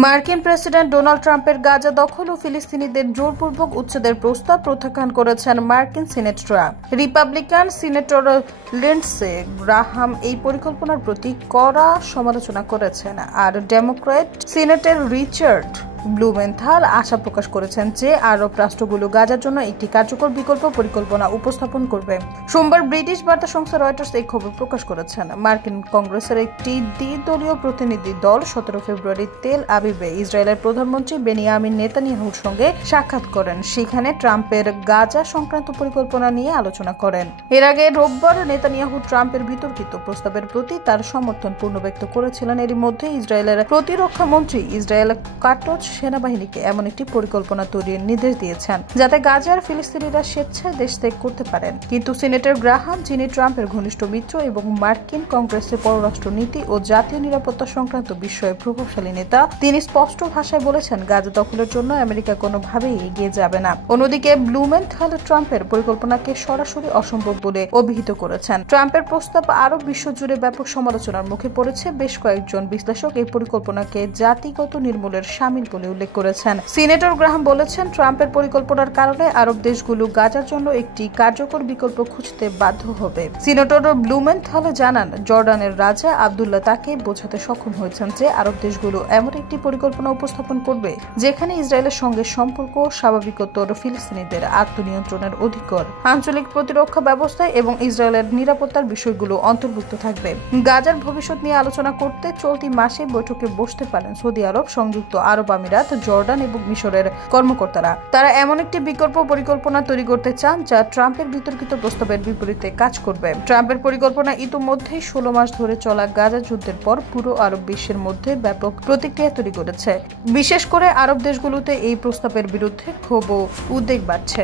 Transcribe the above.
মার্কিন president Donald ট্রাম্পের গাজা দখল ও ফিলিস্তিনিদের জোরপূর্বক উচ্ছেদের প্রস্তাব প্রত্যাখ্যান করেছেন মার্কিন সিনেটররা। রিপাবলিকান সিনেটর লিন্ডসে গ্রাহাম এই পরিকল্পনার প্রতি কড়া সমালোচনা করেছেন, আর ডেমোক্র্যাট সিনেটর রিচার্ড ব্লুমেনথাল আশা প্রকাশ করেছেন যে আরব রাষ্ট্রগুলো গাজার জন্য একটি কার্যকর বিকল্প পরিকল্পনা উপস্থাপন করবে। সোমবার ব্রিটিশ বার্তা সংস্থা রয়টার্স এই খবর প্রকাশ করেছেন। মার্কিন কংগ্রেসের একটি দ্বিদলীয় প্রতিনিধি দল 17 ফেব্রুয়ারি তেল আবিবে ইসরায়েলের প্রধানমন্ত্রী বেনিয়ামিন নেতানিয়াহুর সঙ্গে সাক্ষাৎ করেন। সেখানে ট্রাম্পের গাজা সংক্রান্ত পরিকল্পনা নিয়ে আলোচনা করেন। এর আগে রোববার নেতানিয়াহু ট্রাম্পের বিতর্কিত প্রস্তাবের প্রতি তার সমর্থন পূর্ণ ব্যক্ত করেছিলেন। এরই মধ্যে ইসরায়েলের প্রতিরক্ষা মন্ত্রী ইসরায়েল কাটজ সেনাবাহিনীকে এমন একটি পরিকল্পনা তৈরির নির্দেশ দিয়েছেন যাতে গাজার ফিলিস্তিনিরা স্বেচ্ছায় দেশ ত্যাগ করতে পারেন। কিন্তু সিনেটর গ্রাহাম, যিনি ট্রাম্পের ঘনিষ্ঠ মিত্র এবং মার্কিন কংগ্রেসের পররাষ্ট্র নীতি ও জাতীয় নিরাপত্তা সংক্রান্ত বিষয়ে প্রভাবশালী নেতা, তিনি স্পষ্ট ভাষায় বলেছেন গাজা দখলের জন্য আমেরিকা কোনোভাবেই এগিয়ে যাবে না। অন্যদিকে ব্লুমেনথাল ট্রাম্পের পরিকল্পনাকে সরাসরি অসম্ভব বলে অভিহিত করেছেন। ট্রাম্পের প্রস্তাব আরব বিশ্বজুড়ে ব্যাপক সমালোচনার মুখে পড়েছে। বেশ কয়েকজন বিশ্লেষক এই পরিকল্পনাকে জাতিগত নির্মূলের শামিল বলে উল্লেখ করেছেন। সিনেটর গ্রাহাম বলেছেন, ট্রাম্পের পরিকল্পনার কারণে আরব দেশগুলো গাজার জন্য একটি কার্যকর বিকল্প খুঁজতে বাধ্য হবে। সিনেটর ব্লুমেনথাল জানান, জর্ডানের রাজা আবদুল্লাহ তাকে বোঝাতে সক্ষম হয়েছেন যে আরব দেশগুলো এমন একটি পরিকল্পনা উপস্থাপন করবে যেখানে ইসরায়েলের সঙ্গে সম্পর্ক স্বাভাবিকোত্তর, ফিলিস্তিনিদের আত্মনিয়ন্ত্রণের অধিকার, আঞ্চলিক প্রতিরক্ষা ব্যবস্থা এবং ইসরায়েলের নিরাপত্তার বিষয়গুলো অন্তর্ভুক্ত থাকবে। গাজার ভবিষ্যৎ নিয়ে আলোচনা করতে চলতি মাসে বৈঠকে বসতে পারেন সৌদি আরব, সংযুক্ত আরব আমিরাত, জর্ডান এবং মিশরের কর্মকর্তারা। তারা এমন একটি বিকল্প পরিকল্পনা তৈরি করতে চান যা ট্রাম্পের বিতর্কিত প্রস্তাবের বিপরীতে কাজ করবে। ট্রাম্পের পরিকল্পনা ইতিমধ্যেই 16 মাস ধরে চলা গাজা যুদ্ধের পর পুরো আরব বিশ্বের মধ্যে ব্যাপক প্রতিক্রিয়া তৈরি করেছে। বিশেষ করে আরব দেশগুলোতে এই প্রস্তাবের বিরুদ্ধে ক্ষোভ ও উদ্বেগ বাড়ছে।